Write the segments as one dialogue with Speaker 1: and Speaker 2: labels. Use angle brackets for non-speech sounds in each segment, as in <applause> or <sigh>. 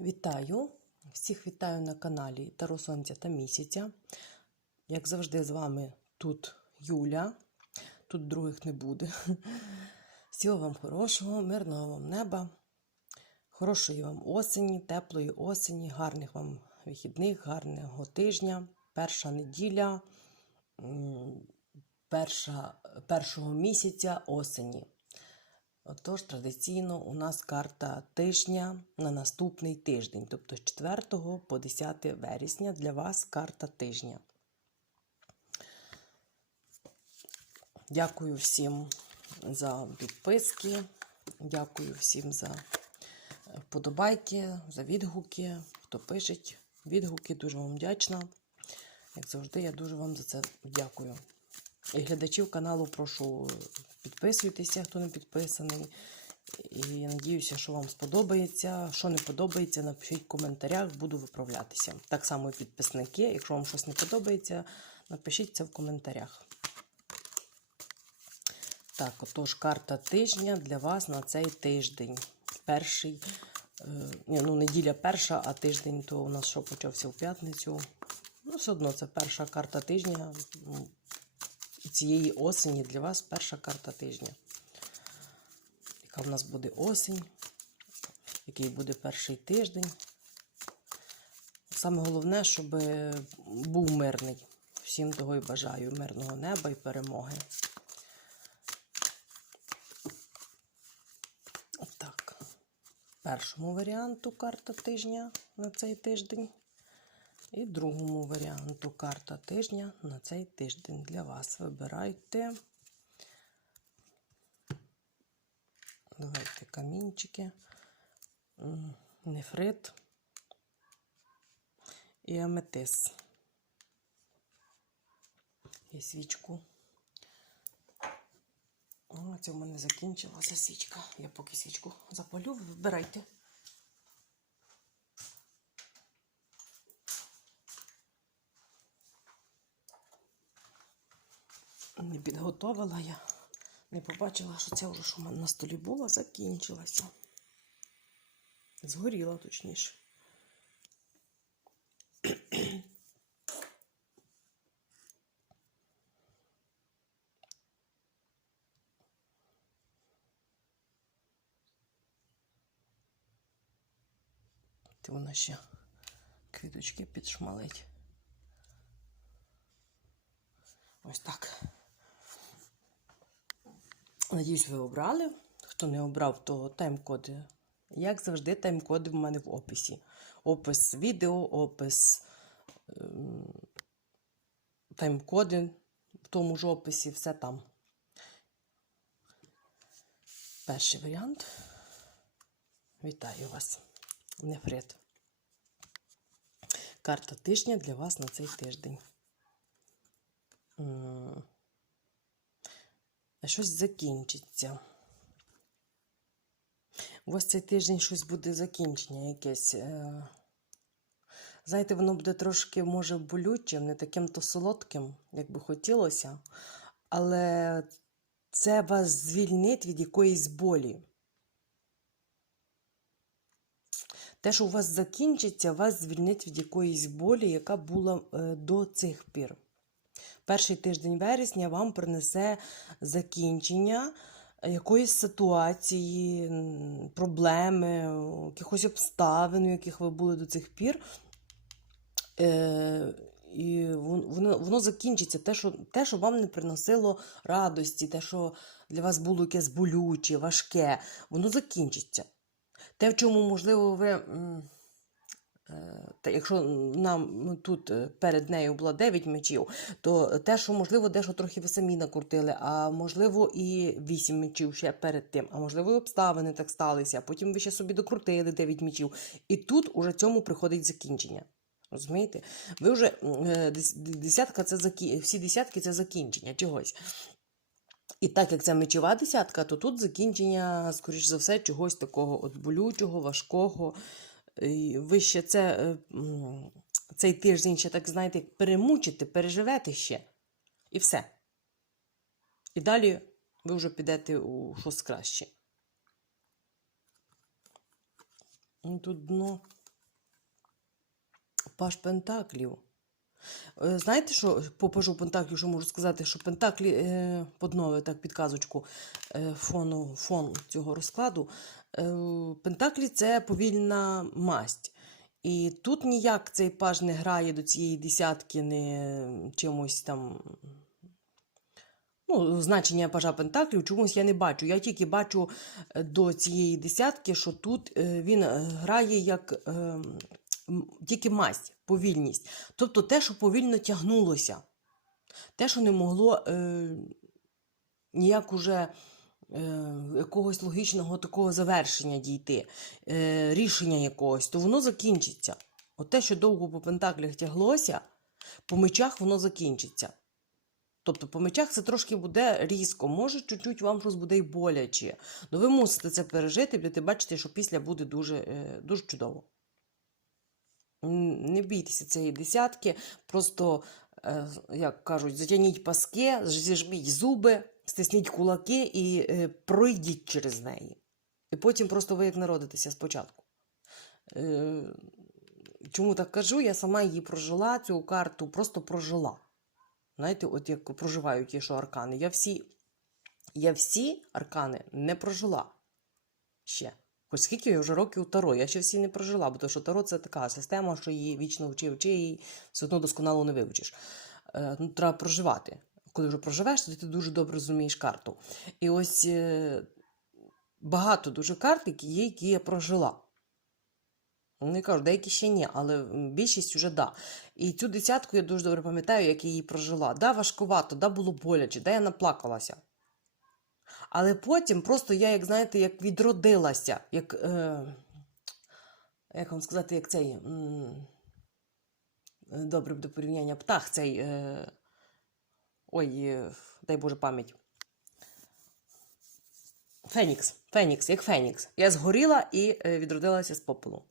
Speaker 1: Вітаю! Всіх вітаю на каналі Таро Сонця та Місяця. Як завжди, з вами тут Юля. Тут других не буде. <laughs> Всього вам хорошого, мирного вам неба, хорошої вам осені, теплої осені, гарних вам вихідних, гарного тижня. Перша неділя перша, першого місяця осені. Отож, традиційно у нас карта тижня на наступний тиждень, тобто з 4 по 10 вересня для вас карта тижня. Дякую всім за підписки, дякую всім за вподобайки, за відгуки, хто пише відгуки, дуже вам вдячна. Як завжди, я дуже вам за це дякую. І глядачів каналу прошу підписуйтеся, хто не підписаний. І надіюся, що вам сподобається. Що не подобається, напишіть в коментарях, буду виправлятися. Так само і підписники. Якщо вам щось не подобається, напишіть це в коментарях. Так, отож, карта тижня для вас на цей тиждень. Перший, е, ну, неділя перша, а тиждень то у нас що почався в п'ятницю. Ну, все одно це перша карта тижня. Цієї осені для вас перша карта тижня. Яка в нас буде осінь, який буде перший тиждень. Саме головне, щоб був мирний. Всім того і бажаю мирного неба і перемоги. Так, першому варіанту карта тижня на цей тиждень. І другому варіанту карта тижня на цей тиждень для вас. Вибирайте. Давайте камінчики, нефрит і аметис. І свічку. О, це в мене закінчилася свічка. Я поки свічку запалю, вибирайте. Не підготовила я. Не побачила, що це вже що на столі було, закінчилася. Згоріла, точніше. Ти вона ще квіточки підшмалить. Ось так. Надіюсь, ви обрали. Хто не обрав, то тайм-коди. Як завжди, тайм-коди в мене в описі. Опис відео, опис ем, тайм-коди в тому ж описі, все там. Перший варіант. Вітаю вас. Нефрит. Карта тижня для вас на цей тиждень. Щось закінчиться. У вас цей тиждень щось буде закінчення якесь. е. Знаєте, воно буде трошки, може, болючим, не таким то солодким, як би хотілося, але це вас звільнить від якоїсь болі. Те, що у вас закінчиться, вас звільнить від якоїсь болі, яка була е, до цих пір. Перший тиждень вересня вам принесе закінчення якоїсь ситуації, проблеми, якихось обставин, у яких ви були до цих пір. Е, і воно, воно закінчиться. Те що, те, що вам не приносило радості, те, що для вас було якесь болюче, важке, воно закінчиться. Те, в чому, можливо, ви. Та якщо нам ну, тут е, перед нею було 9 мечів, то те, що можливо, дещо трохи ви самі накрутили, а можливо, і 8 мечів ще перед тим, а можливо, і обставини так сталися, а потім ви ще собі докрутили 9 мечів. І тут уже цьому приходить закінчення. Розумієте? Ви вже е, дес- десятка це закі... всі десятки це закінчення чогось. І так як це мечова десятка, то тут закінчення, скоріш за все, чогось такого от болючого, важкого. Ви ще це, е, цей тиждень ще, так знаєте, перемучите, переживете ще. І все. І далі ви вже підете у щось краще. Тут дно Паш Пентаклів. Е, Знаєте, що по пажу Пентаклів, що можу сказати, що Пентаклі е, поднове, так, підказочку фону, фон цього розкладу. Е, Пентаклі це повільна масть. І тут ніяк цей паж не грає до цієї десятки не чимось там. Ну, значення пажа Пентаклів чомусь я не бачу. Я тільки бачу е, до цієї десятки, що тут е, він грає як е, тільки масть, повільність. Тобто те, що повільно тягнулося, те, що не могло е, ніяк уже якогось логічного такого завершення дійти, е, рішення якогось, то воно закінчиться. От те, що довго по пентаклях тяглося, по мечах воно закінчиться. Тобто по мечах це трошки буде різко, може, чуть-чуть вам щось буде й боляче. Ну ви мусите це пережити, будете бачити, що після буде дуже, е, дуже чудово. Не бійтеся цієї десятки, просто, е, як кажуть, затягніть паски, зіжміть зуби, стисніть кулаки і е, пройдіть через неї. І потім просто ви як народитеся спочатку. Е, Чому так кажу? Я сама її прожила, цю карту просто прожила. Знаєте, от як проживають ті, що аркани. Я всі, я всі аркани не прожила ще. Хоч скільки я вже років Таро, я ще всі не прожила, бо то, що Таро це така система, що її вічно вчи, вчи, і все одно досконало не вивчиш. Е, ну, треба проживати. Коли вже проживеш, то ти дуже добре розумієш карту. І ось е, багато дуже карт, які є, які я прожила. Не кажу, деякі ще ні, але більшість вже да. І цю десятку я дуже добре пам'ятаю, як я її прожила. Да, важкувато, да, було боляче, да, я наплакалася. Але потім просто я, як знаєте, як відродилася, як, е, як вам сказати, як цей. Добре буде порівняння. Птах цей. Е, ой, е, дай Боже пам'ять. Фенікс. Фенікс, як Фенікс. Я згоріла і е, відродилася з попелу. У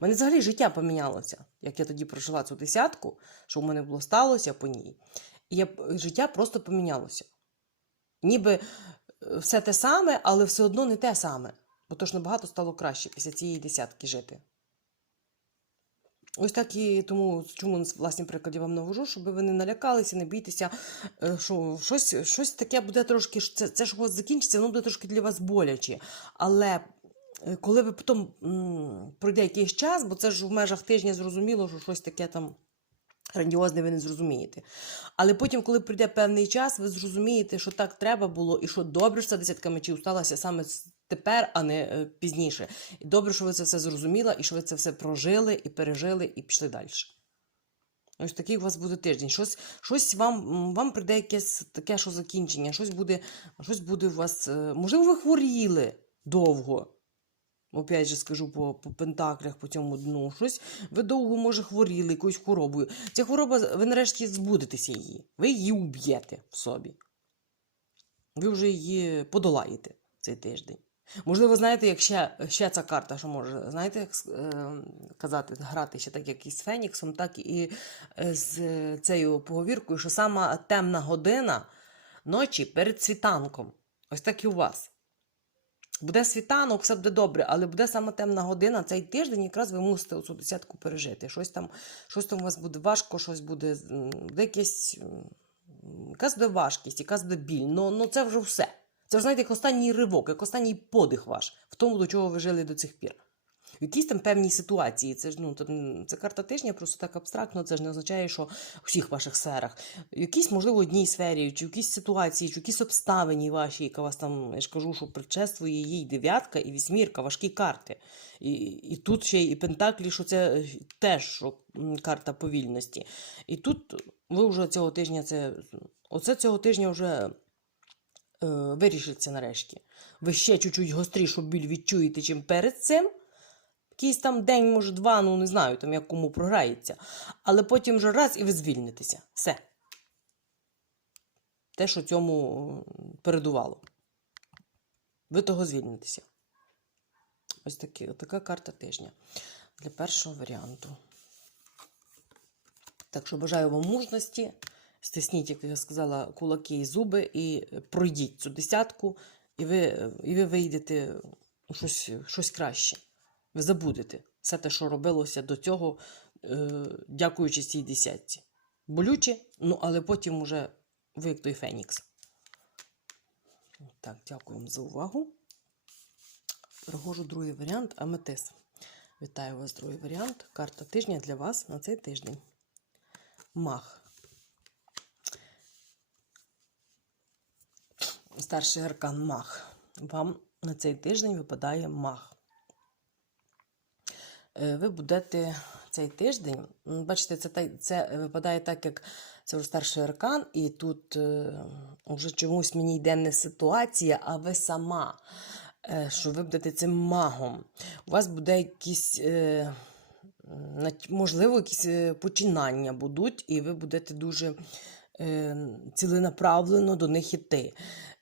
Speaker 1: мене взагалі життя помінялося, як я тоді прожила цю десятку, що в мене було сталося по ній. І я, життя просто помінялося. Ніби е, все те саме, але все одно не те саме. Бо то ж набагато стало краще після цієї десятки жити. Ось так і тому, чому власні прикладі вам навожу, щоб ви не налякалися, не бійтеся, е, що щось, щось таке буде трошки, це, це ж у вас закінчиться, воно буде трошки для вас боляче. Але е, коли ви потім пройде якийсь час, бо це ж в межах тижня зрозуміло, що щось таке там грандіозне ви не зрозумієте. Але потім, коли прийде певний час, ви зрозумієте, що так треба було, і що добре, що ця десятка мечів сталася саме тепер, а не е, пізніше. І добре, що ви це все зрозуміла, і що ви це все прожили, і пережили, і пішли далі. Ось такий у вас буде тиждень. Щось, щось вам, вам прийде якесь таке, що закінчення, щось буде, щось буде у вас. е, Можливо, ви хворіли довго. Опять же скажу по, по пентаклях, по цьому дну. Щось ви довго, може, хворіли якоюсь хворобою. Ця хвороба, ви нарешті збудетеся її. Ви її уб'єте в собі. Ви вже її подолаєте цей тиждень. Можливо, знаєте, як ще, ще ця карта, що може, знаєте, як е, казати, грати ще так, як і з Феніксом, так і е, з цією поговіркою, що сама темна година ночі перед світанком. Ось так і у вас. Буде світанок, все буде добре, але буде саме темна година. Цей тиждень якраз ви мусите оцю десятку пережити. Щось там, щось там у вас буде важко, щось буде, буде якесь, якась буде важкість, якась буде біль. Ну, ну це вже все. Це знаєте, як останній ривок, як останній подих ваш в тому, до чого ви жили до цих пір. В якійсь там певній ситуації, це ж ну там, це карта тижня, просто так абстрактно, це ж не означає, що в всіх ваших сферах. В якійсь, можливо, одній сфері, чи в якійсь ситуації, чи в якійсь обставині вашій, яка вас там, я ж кажу, що предшествує їй дев'ятка і вісьмірка, важкі карти. І, і тут ще і Пентаклі, що це е, теж що, карта повільності. І тут ви вже цього тижня це. Оце цього тижня вже е, вирішиться нарешті. Ви ще чуть-чуть гострішу біль відчуєте, чим перед цим. Якийсь там день, може, два, ну не знаю, там як кому програється. Але потім вже раз і ви звільнитеся. Все. Те, що цьому передувало. Ви того звільнитеся. Ось такі, така карта тижня для першого варіанту. Так що бажаю вам мужності. Стисніть, як я сказала, кулаки і зуби, і пройдіть цю десятку, і ви, і ви вийдете у щось, щось краще. Ви забудете все те, що робилося до цього, е, дякуючи цій десятці. Болюче, ну але потім уже ви як той Фенікс. Так, дякую вам за увагу. Переходжу другий варіант Аметис. Вітаю вас, другий варіант. Карта тижня для вас на цей тиждень. Мах. Старший аркан Мах. Вам на цей тиждень випадає мах. Е, Ви будете цей тиждень, бачите, це, це випадає так, як це вже старший аркан, і тут е, вже чомусь мені йде не ситуація, а ви сама, е, що ви будете цим магом. У вас буде якісь, е, можливо, якісь е, починання будуть, і ви будете дуже е, ціленаправлено до них іти.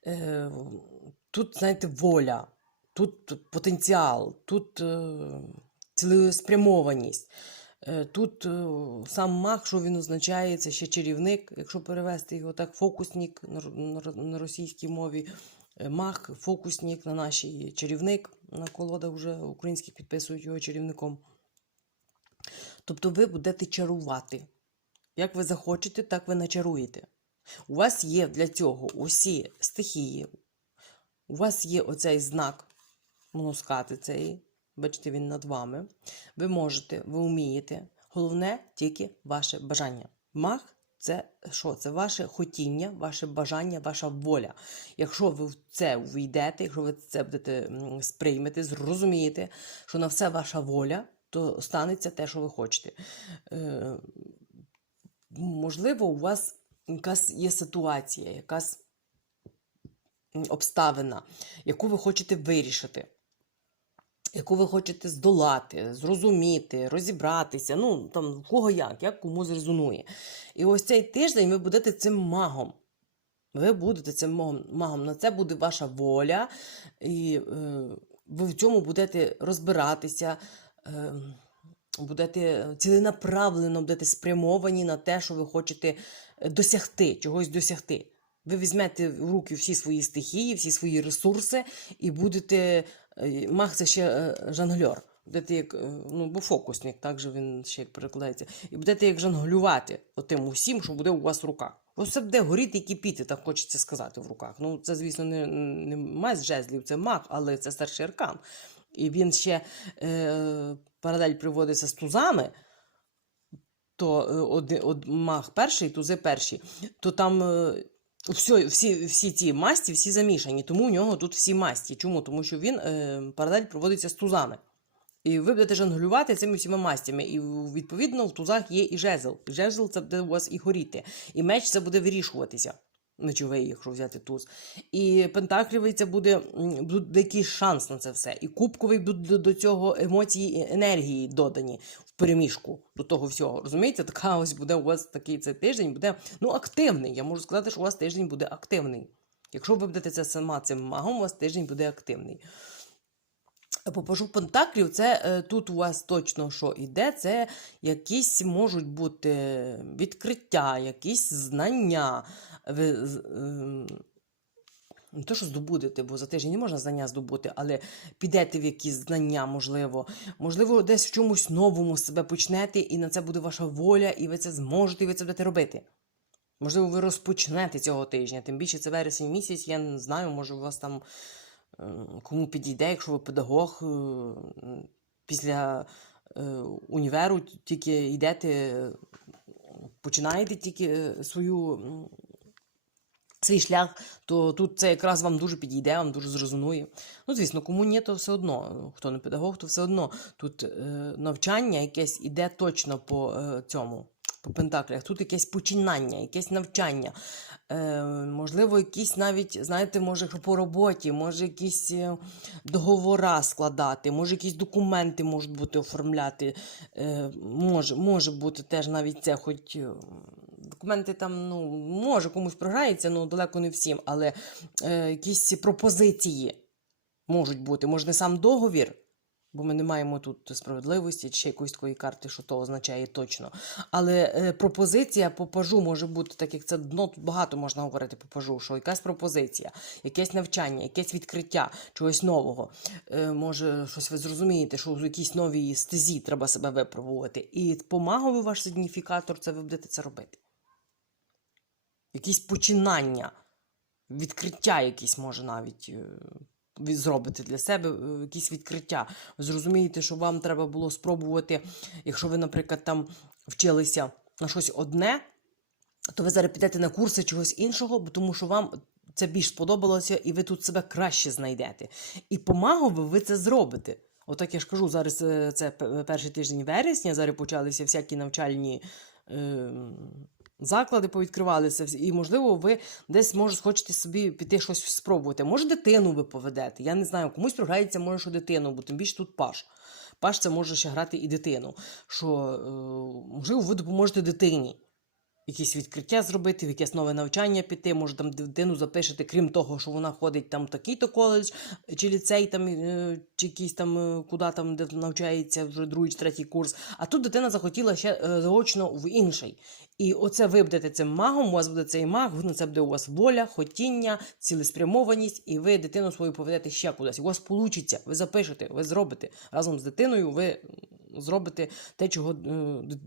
Speaker 1: Е, Тут, знаєте, воля, тут потенціал, тут е, цілеспрямованість. Е, Тут е, сам маг, що він означає, це ще чарівник, якщо перевести його так, фокусник на, російській мові. Е, Маг, фокусник на нашій чарівник. На колодах вже українських підписують його чарівником. Тобто ви будете чарувати. Як ви захочете, так ви начаруєте. У вас є для цього усі стихії. У вас є оцей знак моноскати цей. Бачите, він над вами. Ви можете, ви вмієте. Головне тільки ваше бажання. Мах це що? Це ваше хотіння, ваше бажання, ваша воля. Якщо ви в це увійдете, якщо ви це будете сприймете, зрозумієте, що на все ваша воля, то станеться те, що ви хочете. Е, можливо, у вас якась є ситуація, якась обставина, яку ви хочете вирішити, яку ви хочете здолати, зрозуміти, розібратися. Ну, там, в кого як, як кому зрезонує. І ось цей тиждень ви будете цим магом. Ви будете цим магом. На це буде ваша воля, і е, ви в цьому будете розбиратися. Е, будете ціленаправлено, будете спрямовані на те, що ви хочете е, досягти, чогось досягти. Ви візьмете в руки всі свої стихії, всі свої ресурси, і будете. Е, Мах це ще е, жонглер. Будете як, е, ну, бо фокусник, так же він ще перекладається. І будете як жонглювати отим усім, що буде у вас в руках. Все буде горіти і кипіти, так хочеться сказати в руках. Ну, це, звісно, не, не мазь жезлів, це мах, але це старший аркан. І він ще е, паралель приводиться з тузами, то е, од, од, мах перший, тузи перші, то там е, все, всі, всі ці масті, всі замішані. Тому у нього тут всі масті. Чому? Тому що він е, паралель проводиться з тузами. І ви будете жонглювати цими всіма мастями. І відповідно в тузах є і жезл. І Жезл це буде у вас і горіти. І меч це буде вирішуватися. Мечовий, якщо взяти туз. І пентаклівий це буде, буде якийсь шанс на це все. І кубковий будуть до, цього емоції і енергії додані переміжку до того всього. Розумієте, така ось буде у вас такий цей тиждень, буде ну, активний. Я можу сказати, що у вас тиждень буде активний. Якщо ви будете це сама цим магом, у вас тиждень буде активний. По пажу пентаклів, це е, тут у вас точно що іде, це якісь можуть бути відкриття, якісь знання. Не те, що здобудете, бо за тиждень не можна знання здобути, але підете в якісь знання, можливо. Можливо, десь в чомусь новому себе почнете, і на це буде ваша воля, і ви це зможете, і ви це будете робити. Можливо, ви розпочнете цього тижня. Тим більше це вересень місяць, я не знаю, може у вас там е, кому підійде, якщо ви педагог е, після е, універу тільки йдете, починаєте тільки свою. Свій шлях, то тут це якраз вам дуже підійде, вам дуже зрозумує. Ну, звісно, кому ні, то все одно. Хто не педагог, то все одно. Тут е, навчання якесь іде точно по е, цьому, по пентаклях. Тут якесь починання, якесь навчання. Е, можливо, якісь навіть, знаєте, може по роботі, може якісь е, договора складати, може якісь документи можуть бути оформляти. Е, може, може бути теж навіть це, хоч. Документи там, ну, може комусь програється, ну далеко не всім, але е, якісь пропозиції можуть бути. Може, не сам договір, Бо ми не маємо тут справедливості чи якоїсь такої карти, що то означає точно. Але е, пропозиція по пажу може бути, так як це дно, тут багато можна говорити по пажу, що якась пропозиція, якесь навчання, якесь відкриття чогось нового. Е, може, щось ви зрозумієте, що в якійсь новій стезі треба себе випробувати. І по ваш сигніфікатор, це ви будете це робити. Якісь починання, відкриття якісь може навіть. е, ви зробите для себе е, якісь відкриття. Ви зрозумієте, що вам треба було спробувати, якщо ви, наприклад, там вчилися на щось одне, то ви зараз підете на курси чогось іншого, тому що вам це більш сподобалося, і ви тут себе краще знайдете. І помагово ви це зробите. Отак я ж кажу, зараз е, це перший тиждень вересня, зараз почалися всякі навчальні. Е- Заклади повідкривалися, і, можливо, ви десь може схочете собі піти щось спробувати. Може, дитину ви поведете. Я не знаю, комусь програється, може, що дитину, бо тим більше тут паш. Паш це може ще грати і дитину. Що, е, можливо, ви допоможете дитині якісь відкриття зробити, в якесь нове навчання піти, може там дитину запишете, крім того, що вона ходить там такий-то коледж, чи ліцей, там, е, чи якийсь там, е, куди там, де навчається вже другий чи третій курс. А тут дитина захотіла ще е, заочно в інший. І оце ви будете цим магом, у вас буде цей маг, ну, це буде у вас воля, хотіння, цілеспрямованість, і ви дитину свою поведете ще кудись. У вас вийде, ви запишете, ви зробите. Разом з дитиною ви зробите те, чого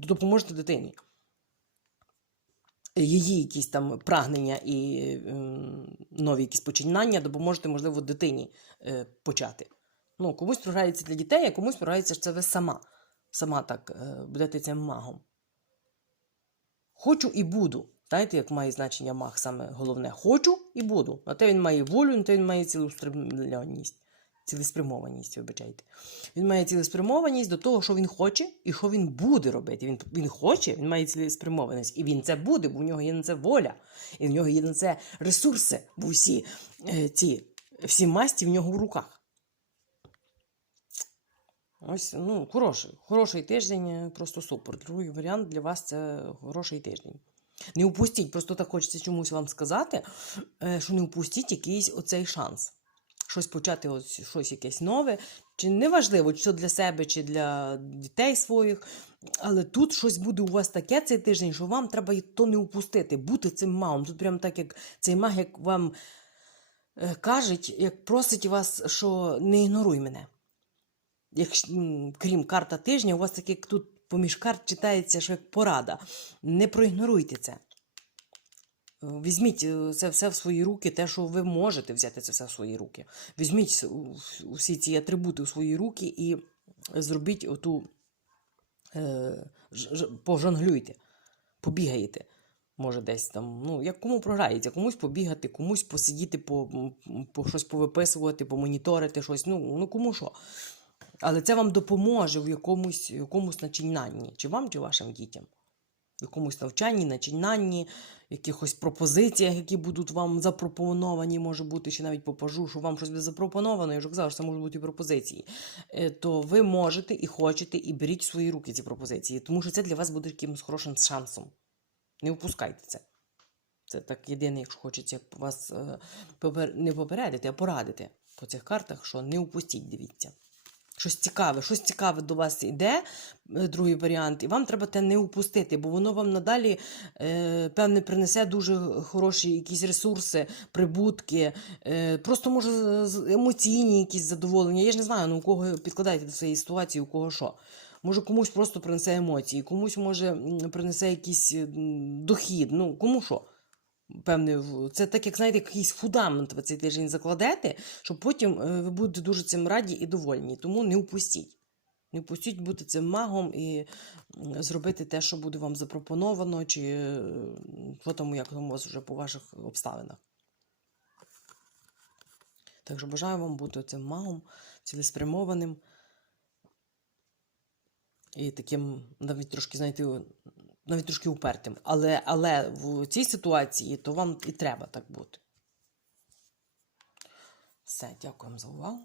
Speaker 1: допоможете дитині її якісь там прагнення і е, нові якісь починання допоможете, можливо, дитині е, почати. Ну, комусь програється для дітей, а комусь програється, це ви сама. Сама так е, будете цим магом. Хочу і буду. Знаєте, як має значення маг саме головне? Хочу і буду. На те він має волю, на те він має цілеспрямованість. Цілеспрямованість, вибачайте. Він має цілеспрямованість до того, що він хоче і що він буде робити. Він, він хоче, він має цілеспрямованість. І він це буде, бо в нього є на це воля, і в нього є на це ресурси, бо всі е, ці всі масті в нього в руках. Ось, ну, хороший, хороший тиждень, е, просто супер. Другий варіант для вас це хороший тиждень. Не упустіть, просто так хочеться чомусь вам сказати, е, що не упустіть якийсь оцей шанс. Щось почати, ось, щось якесь нове. Чи неважливо, чи для себе, чи для дітей своїх. Але тут щось буде у вас таке цей тиждень, що вам треба то не упустити, бути цим магом. Тут прям так, як цей маг, як вам е, кажуть, як просить вас, що не ігноруй мене. Як, крім карта тижня, у вас так як тут поміж карт читається, що як порада. Не проігноруйте це. Візьміть е, це все в свої руки, те, що ви можете взяти це все в свої руки. Візьміть усі ці атрибути у свої руки і зробіть оту, е, ж- пожонглюйте, побігаєте. Може, десь там, ну, як кому програється, комусь побігати, комусь посидіти, по, по щось повиписувати, помоніторити щось, ну, ну кому що. Але це вам допоможе в якомусь, якомусь начинанні, чи вам, чи вашим дітям. Якомусь навчанні, начинанні, якихось пропозиціях, які будуть вам запропоновані, може бути, чи навіть попажу, що вам щось буде запропоновано, я вже казала, що це можуть бути пропозиції. Е, То ви можете і хочете, і беріть в свої руки ці пропозиції, тому що це для вас буде якимось хорошим шансом. Не впускайте це. Це так єдине, якщо хочеться вас е, не попередити, а порадити по цих картах, що не упустіть, дивіться. Щось цікаве, щось цікаве до вас йде, е, другий варіант, і вам треба те не упустити, бо воно вам надалі, е, певне, принесе дуже хороші якісь ресурси, прибутки, е, просто може емоційні якісь задоволення. Я ж не знаю, ну у кого підкладайте до своєї ситуації, у кого що. Може, комусь просто принесе емоції, комусь може принесе якийсь дохід, ну кому що. Певне, це так, як знаєте, якийсь фундамент ви цей тиждень закладете, щоб потім е, ви будете дуже цим раді і довольні. Тому не упустіть. Не впустіть бути цим магом і зробити те, що буде вам запропоновано, чи е, що там, як у вас вже по ваших обставинах. Так що бажаю вам бути цим магом, цілеспрямованим і таким, навіть трошки, знаєте, навіть трошки упертим. Але, але в цій ситуації то вам і треба так бути. Все, дякуємо за увагу.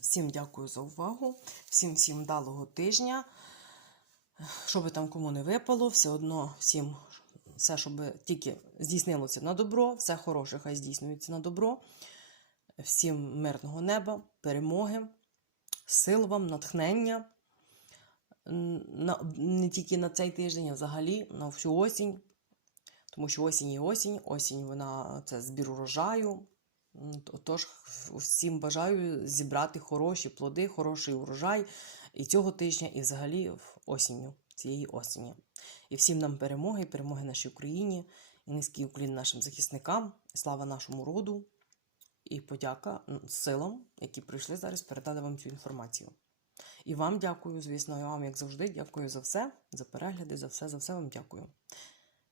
Speaker 1: Всім дякую за увагу. Всім всім вдалого тижня. Що би там кому не випало, все одно всім все, щоб тільки здійснилося на добро, все хороше, хай здійснюється на добро. Всім мирного неба, перемоги, сил вам, натхнення. На, не тільки на цей тиждень, а взагалі на всю осінь. Тому що осінь і осінь, осінь вона це збір урожаю. Тож всім бажаю зібрати хороші плоди, хороший урожай і цього тижня, і взагалі в осінню, цієї осені. І всім нам перемоги, перемоги нашій Україні, і низький уклін нашим захисникам, слава нашому роду, і подяка силам, які прийшли зараз, передали вам цю інформацію. І вам дякую, звісно, я вам, як завжди, дякую за все, за перегляди, за все, за все вам дякую.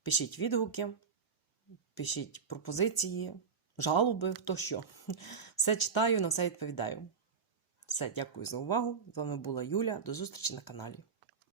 Speaker 1: Пишіть відгуки, пишіть пропозиції, жалоби, хто що. Все читаю, на все відповідаю. Все, дякую за увагу. З вами була Юля. До зустрічі на каналі.